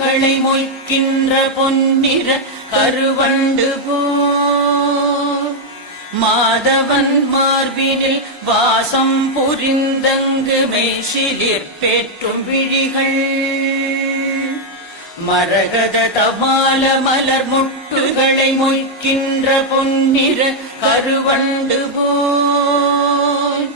முட்டுகளை மொய்க்கின்ற பொன்னிற கருவண்டு போ மாதவன் மார்பினில் வாசம் புரிந்தங்கு மெய்சிலிற் பேற்றும் விழிகள் மரகத தமால மலர் முட்டுகளை மொய்க்கின்ற பொன்னிற கருவண்டு போல்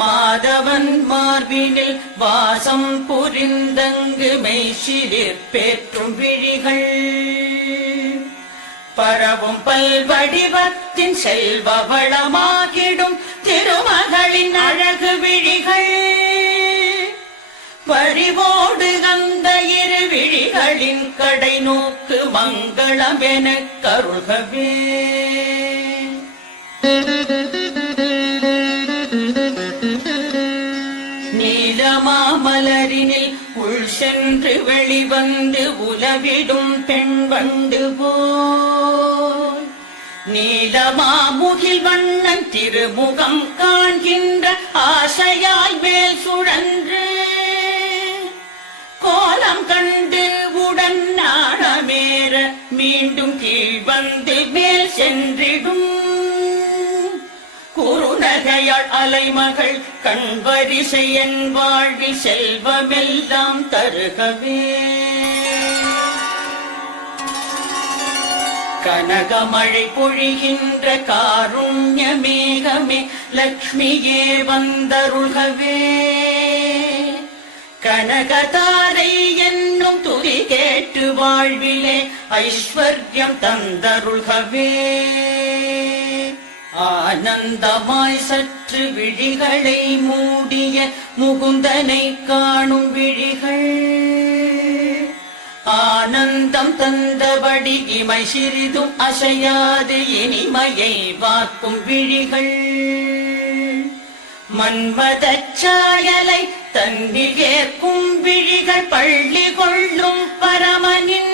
மாதவன் மார்பினில் வாசம் புரிந்தங்கு மெய்சிலிற் பேற்றும் விழிகள் பரவும் பல்வடிவத்தின் செல்வ வளமாகிடும் திருமகளின் அழகு விழிகள் பறிவோடு அந்த இரு விழிகளின் கடை நோக்கு மங்களம் எனக் கருள்கவே நீலமாமலரினில் உள் சென்று வெளிவந்து உலவிடும் பெண் வண்டு போல் நீலமாமுகில் வண்ணன் திருமுகம் காண்கின்ற ஆசையாய் மேல் சுழன்று கோலம் கண்டு உடன் நாணமேற மீண்டும் கீழ் வந்து மேல் சென்றிடும் குறுநகையாள் அலைமகள் கண்வரிசை என் வாழ்வி செல்வமெல்லாம் தருகவே கனகமழை பொழிகின்ற காருண்ய மேகமே லக்ஷ்மியே வந்தருள்கவே கனகதாரை என்னும் துதி கேட்டு வாழ்விலே ஐஸ்வர்யம் தந்தருள்கவே ஆனந்தமாய் சற்று விழிகளை மூடிய முகுந்தனை காணும் விழிகள் ஆனந்தம் தந்தபடி இமை சிறிதும் அசையாது இனிமையை பார்க்கும் விழிகள் மன்மதச் சாயலை தன்னில் ஏற்கும் விழிகள் பள்ளி கொள்ளும் பரமனின்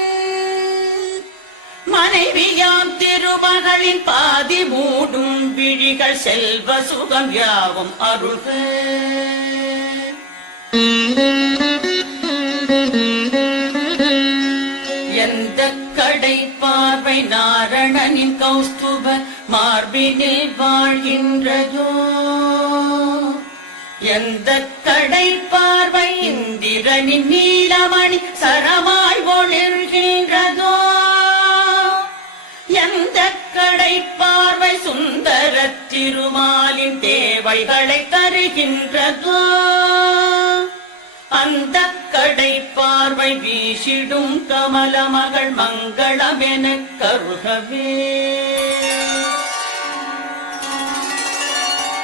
மனைவியாம் திருமகளின் பாதி மூடும் விழிகள் செல்வ சுகம் யாவும் அருள்க எந்த கடை பார்வை நாரணனின் கௌஸ்துப மார்பினில் வாழ்கின்றதோ எந்த கடை பார்வை இந்திரனின் நீலமணி சரமாய் ஒளிர்கின்றதோ எந்த கடை பார்வை சுந்தர திருமாலின் தேவைகளை தருகின்றதோ அந்த கடை பார்வை வீசிடும் கமல மகள் மங்களம் எனக் கருகவே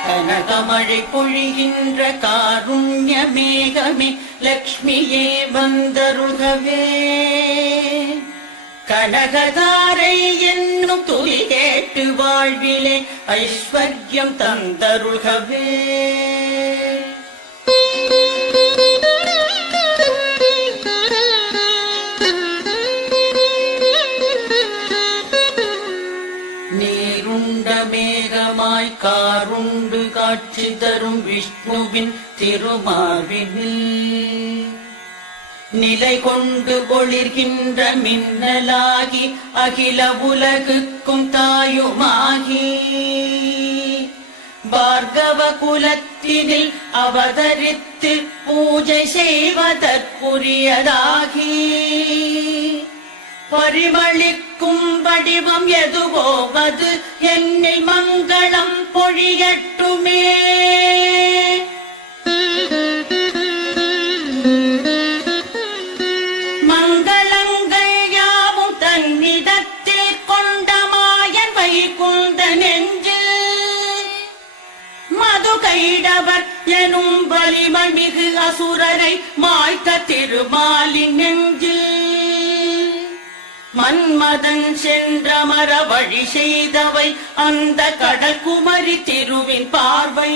கனகமழை பொழிகின்ற காருண்ய மேகமே லக்ஷ்மியே வந்தருள்கவே கனகதாரை என்னும் துதி கேட்டு வாழ்விலே ஐஸ்வர்யம் தந்தருள்கவே நீருண்ட மேகமாய் காருண்டு காட்சி தரும் விஷ்ணுவின் திருமார்பினில் நிலை கொண்டு ஒளிர்கின்ற மின்னலாகி அகில உலகுக்கும் தாயுமாகி பார்கவ குலத்தினில் அவதரித்து பூஜை செய்வதற்குரியதாகி பரிமளிக்கும் வடிவம் எதுவோவது என்னில் மங்களம் பொழியட்டுமே மங்களங்கள் யாவும் தன்னிடத்தில் கொண்ட மாயன் வைகுந்த நெஞ்சு மது கைடவர் எனும் வலிமை மிகு அசுரரை மாய்த்த திருமாலின் நெஞ்சு மன்மதன் சென்றமர வழி செய்தவை அந்த கடற்குமரி திருவின் பார்வை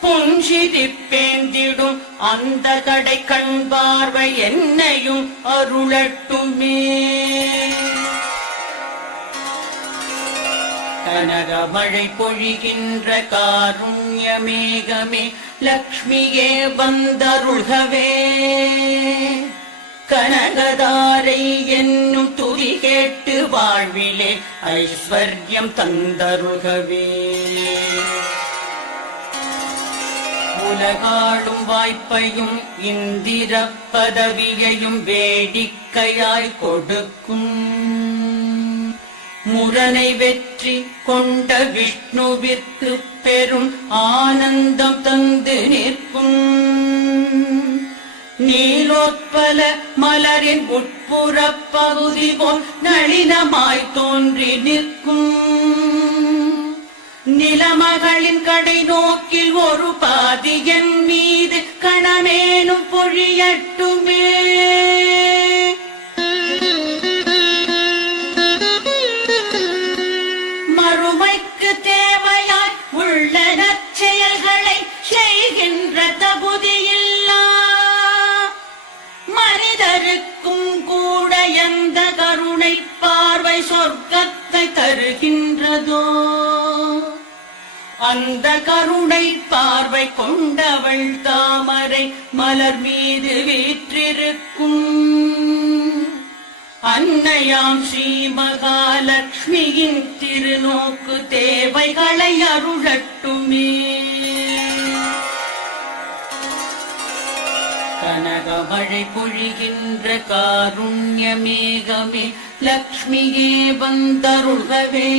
புன்சிரிப்பேந்திடும் அந்த கடை கண் பார்வை என்னையும் அருளட்டுமே கனகமழை பொழிகின்ற காருண்ய மேகமே லக்ஷ்மியே வந்தருள்கவே கனகதாரை என்னும் துதி கேட்டு வாழ்விலே ஐஸ்வர்யம் தந்தருகவே. உலகாளும் வாய்ப்பையும் இந்திர பதவியையும் வேடிக்கையாய் கொடுக்கும் முரனை வெற்றி கொண்ட விஷ்ணுவிற்கு பெரும் ஆனந்தம் தந்து நிற்கும் நீலோத்பல மலரின் உட்புற பகுதி போல் நளினமாய் தோன்றி நிற்கும் நிலமகளின் கடை நோக்கில் ஒரு பாதியன் மீது கணமேனும் பொழியட்டுமே. மறுமைக்கு தேவையாய் உள்ள நற்செயல்களை செய்கின்ற தகுதியில்லா மனிதருக்கும் கூட எந்த கருணை பார்வை சொர்க்கத்தை தருகின்றதோ அந்த கருணை பார்வை கொண்டவள் தாமரை மலர் மீது வீற்றிருக்கும் அன்னையாம் ஸ்ரீ மகாலட்சுமியின் திருநோக்கு தேவைகளை அருளட்டுமே. கனகமழை பொழிகின்ற காருண்ய மேகமே லக்ஷ்மியே வந்தருள்கவே.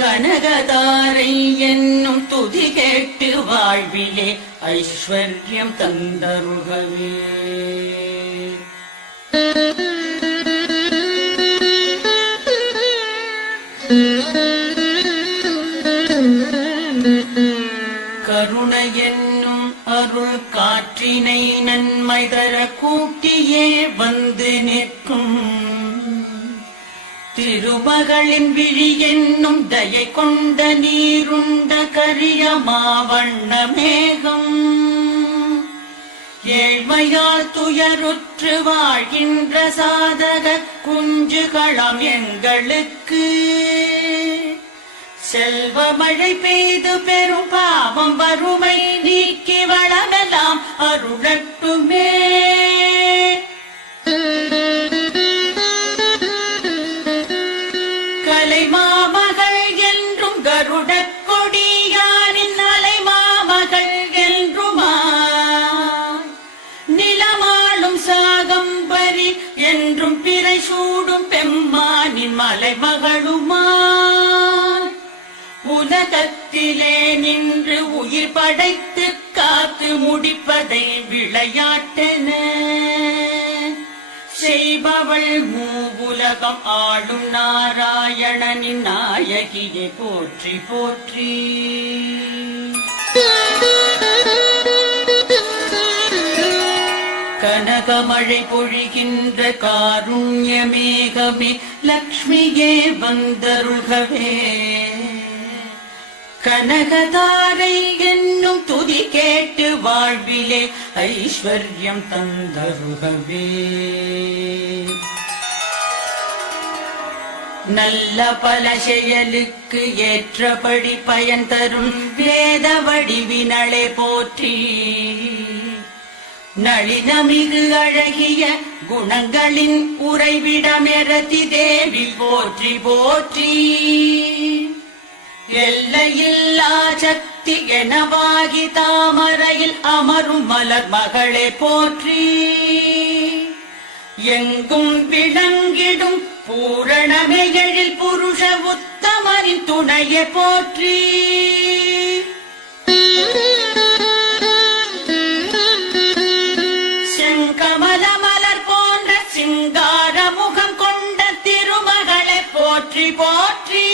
கனகதாரை என்னும் துதி கேட்டு வாழ்விலே ஐஸ்வர்யம் தந்தருகவே. கருணை என்னும் அருள் காற்றினை நன்மை தர கூட்டியே வந்து நிற்கும் திருமகளின் விழி என்னும் தயை கொண்ட நீருண்ட கரிய மாவண்ண மேகம் ஏழ்மையால் துயருற்று வாழ்கின்ற சாதக குஞ்சுகளம் எங்களுக்கு செல்வ மழை பெய்து பெரும் பாவம் வறுமை நீக்கி வளமெல்லாம் அருளட்டுமே. மாமகள் என்றும் கருட கொடியாரின் அலை மாமகள் என்றுமா நிலமாளும் சாகம்பரி என்றும் பிறை சூடும் பெம்மானின் மலைமகளுமா உலகத்திலே நின்று உயிர் படைத்து காத்து முடிப்பதை விளையாட்டென செய்பவள் மூவுலகம் ஆளும் நாராயணனின் நாயகியை போற்றி போற்றி. கனகமழை பொழிகின்ற காருண்ய மேகமே லக்ஷ்மியே வந்தருள்கவே. கனகதாரை என்னும் துதி கேட்டு வாழ்விலே ஐஸ்வர்யம் தந்தருகவே. நல்ல பல செயலுக்கு ஏற்றபடி பயன் தரும் வேத வடிவினளே போற்றி. நளினமிகு அழகிய குணங்களின் உறைவிடமெரதி தேவி போற்றி போற்றி. எல்லையில்லா சக்தி எனவாகி தாமரையில் அமரும் மலர் மகளே போற்றி. எங்கும் விளங்கிடும் பூரணமே எழில் புருஷ உத்தமரின் துணையை போற்றி. செங்கமல மலர் போன்ற சிங்கார முகம் கொண்ட திருமகளை போற்றி போற்றி.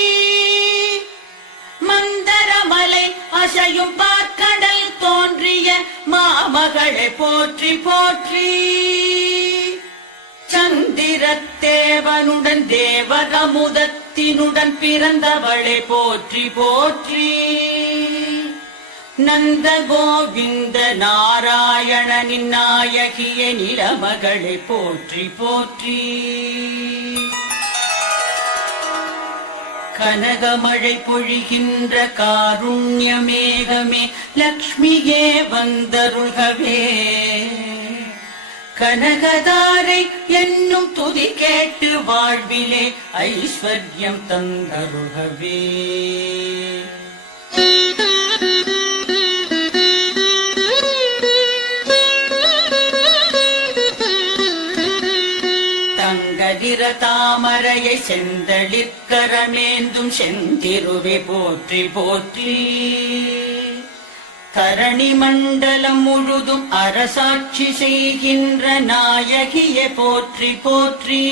மந்தரமலை அசையும் பார்க்கடல் தோன்றிய மாமகளை போற்றி போற்றி. சந்திரத்தேவனுடன் தேவரமுதத்தினுடன் பிறந்தவளை போற்றி போற்றி. நந்த கோவிந்த நாராயணனின் நாயகிய நிலமகளை போற்றி போற்றி. கனகமழை பொழிகின்ற காருண்ய மேகமே லக்ஷ்மியே வந்தருள்கவே. கனகதாரை என்னும் துதி கேட்டு வாழ்விலே ஐஸ்வர்யம் தந்தருகவே. தங்கதிர தாமரையை செந்தளிர்கரமேந்தும் செந்திருவே போற்றி போற்றி. தரணி மண்டலம் முழுதும் அரசாட்சி செய்கின்ற நாயகியே போற்றி போற்றி.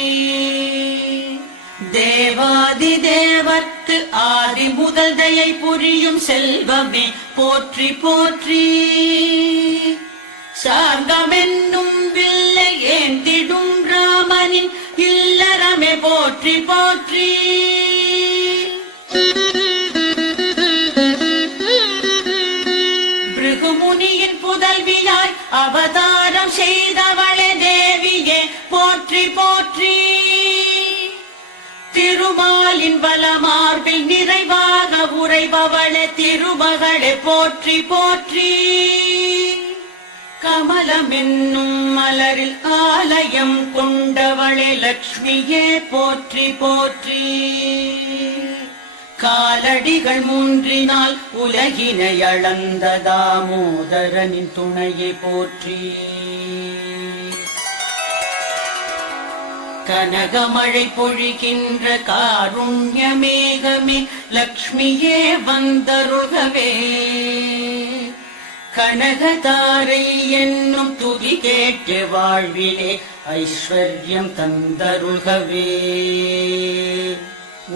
தேவாதி தேவர்க்கு ஆதி முதல் தயை புரியும் செல்வமே போற்றி போற்றி. சார்கமென்னும் வில்லை ஏந்திடும் ராமனின் இல்லறமே போற்றி போற்றி. முனியின் புதல்வியாய் அவதாரம் செய்தவளே தேவியே போற்றி போற்றி. திருமாலின் வலமார்பில் நிறைவாக உறைபவளே திருமகளே போற்றி போற்றி. கமலம் என்னும் மலரில் ஆலயம் கொண்டவளே லக்ஷ்மியே போற்றி போற்றி. காலடிகள் மூன்றினால் உலகினை அளந்த தாமோதரனின் துணையை போற்றி. கனகமழை பொழிகின்ற காருண்ய மேகமே லக்ஷ்மியே வந்தருகவே. கனகதாரை என்னும் துதி கேட்டு வாழ்விலே ஐஸ்வர்யம் தந்தருகவே.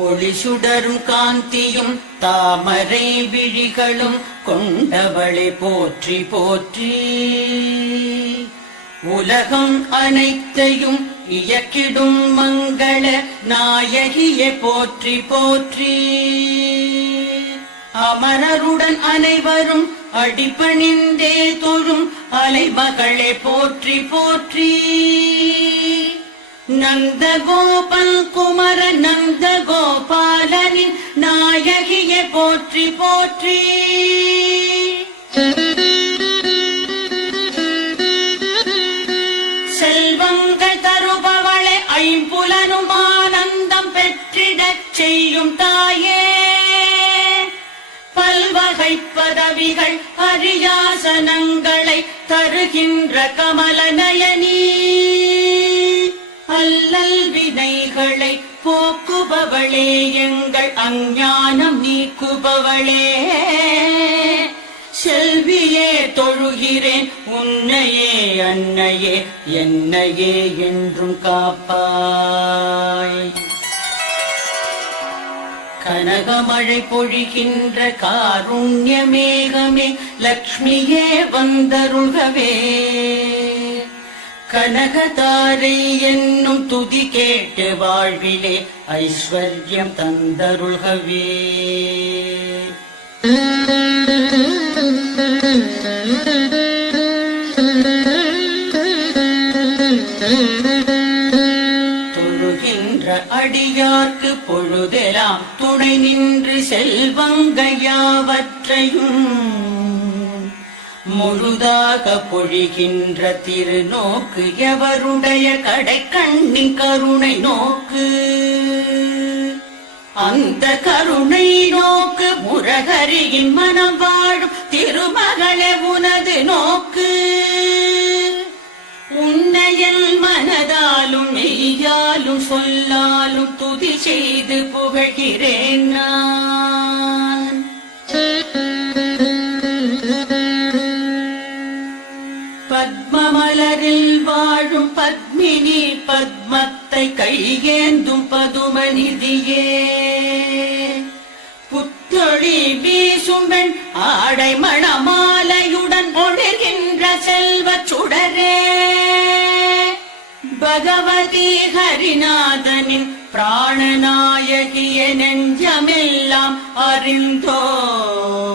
ஒளி சுடரும் காந்தியும் தாமரை விழிகளும் கொண்டவளை போற்றி போற்றி. உலகம் அனைத்தையும் இயக்கிடும் மங்கள நாயகியே போற்றி போற்றி. அமரருடன் அனைவரும் அடிபணிந்தே தொழும் அலைமகளே போற்றி போற்றி. நந்தகோபன் குமர நந்த கோபாலனின் நாயகியே போற்றி போற்றி. செல்வங்கள் தருபவளே ஐம்புலனும் ஆனந்தம் பெற்றிடச் செய்யும் தாயே. பல்வகை பதவிகள் அரியாசனங்களை தருகின்ற கமல நயனி. அல்லல் வினைகளை போக்குபவளே எங்கள் அஞ்ஞானம் நீக்குபவளே. செல்வியே தொழுகிறேன் உன்னையே அன்னையே என்னையே என்றும் காப்பாய். கனகமழை பொழிகின்ற காருண்ய மேகமே லக்ஷ்மியே வந்தருகவே. கனகதாரை என்னும் துதி கேட்டு வாழ்விலே ஐஸ்வர்யம் தந்தருள்கவே. தொழுகின்ற அடியார்க்கு பொழுதெல்லாம் துணை நின்று செல்வங்கையாவற்றையும் முழுதாக பொழிகின்ற திருநோக்கு எவருடைய கடை கண்ணின் கருணை நோக்கு. அந்த கருணை நோக்கு முரகரியின் மனம் வாழும் திருமகளே உனது நோக்கு. உன்னையல் மனதாலும் மெய்யாலும் சொல்லாலும் துதி செய்து புகழ்கிறேன் நான். பத்மமலரில் வாழும் பத்மினி பத்மத்தை கையேந்தும் பதுமநிதியே. புத்தொழி வீசும் பெண் ஆடை மணமாலையுடன் ஒளிர்கின்ற செல்வச் சுடரே. பகவதி ஹரிநாதனின் பிராணநாயகிய நெஞ்சமெல்லாம் அறிந்தோய்.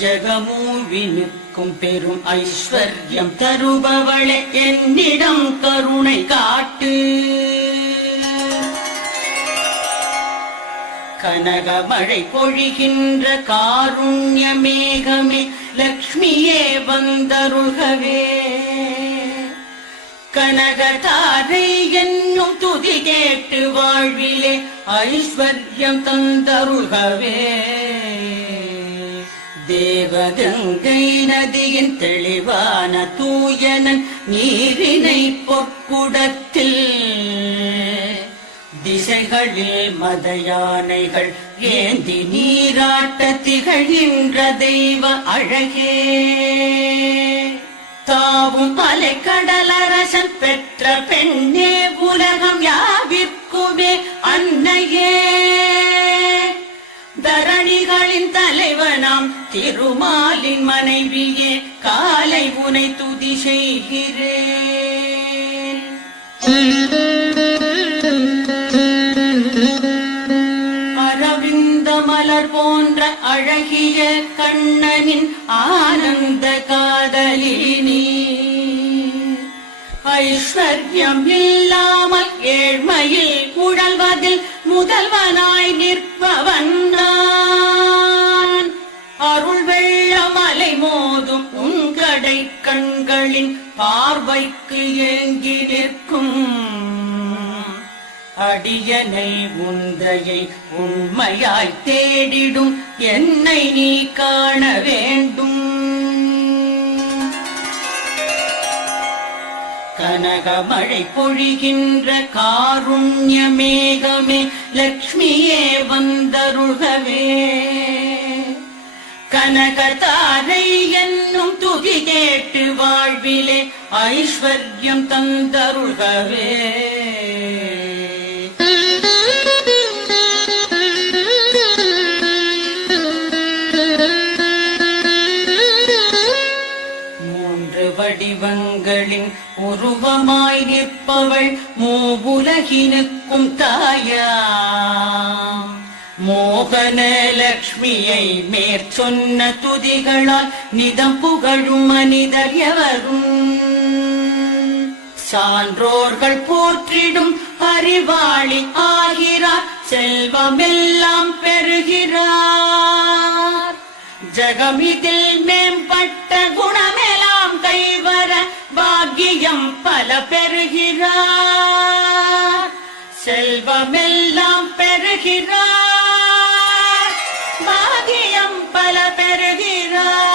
ஜகமூவினுக்கும் பெரும் ஐஸ்வர்யம் தருபவளே என்னிடம் கருணை காட்டு. கனகமழை பொழிகின்ற காருண்ய மேகமே லக்ஷ்மியே வந்தருள்கவே. கனகதாரை என்னும் துதி கேட்டு வாழ்விலே ஐஸ்வர்யம் தந்தருள்கவே. தேவகங்கை நதியின் தெளிவான தூயனன் நீரினை பொற்குடத்தில் திசைகளில் மத யானைகள் ஏந்தி நீராட்ட திகழ்கின்ற தெய்வ அழகே. தாவும் அலைக்கடலரசன் பெற்ற பெண்ணே உலகம் யாவிற்குமே அன்னையே. தரணிகளின் தலைவனாம் திருமாலின் மனைவியே காலை உனை துதி செய்கிறேன். அரவிந்த மலர் போன்ற அழகிய கண்ணனின் ஆனந்த காதலினி ஐஸ்வர்யம் இல்லாமல் ஏழ்மையில் உழல்வதில் முதல்வனாய் நிற்பவன் நான். அருள் வெள்ளம் அலை மோதும் உங்கடை கண்களின் பார்வைக்கு ஏங்கி நிற்கும் அடியனை உந்தையை உண்மையாய் தேடிடும் என்னை நீ காண வேண்டும். கனகமழை பொழிகின்ற காருண்ய மேகமே லக்ஷ்மியே வந்தருள்கவே. கனகதாரை என்னும் துதி கேட்டு வாழ்விலே ஐஸ்வர்யம் தந்தருள்கவே. வடிவங்களின் உருவமாய் நிற்பவள் மூவுலகினுக்கும் தாயா. மோகன லக்ஷ்மியை மேற்சொன்ன துதிகளால் நிதம் புகழும் மனிதர் எவரும் சான்றோர்கள் போற்றிடும் அறிவாளி ஆகிறார். செல்வமெல்லாம் பெறுகிறார். ஜகமிதில் மேம்பட்ட குணமெல்லாம் கைவர பாக்கியம் பல பெறுகிறார். செல்வமெல்லாம் பெறுகிறார். பாக்கியம் பல பெறுகிறார்.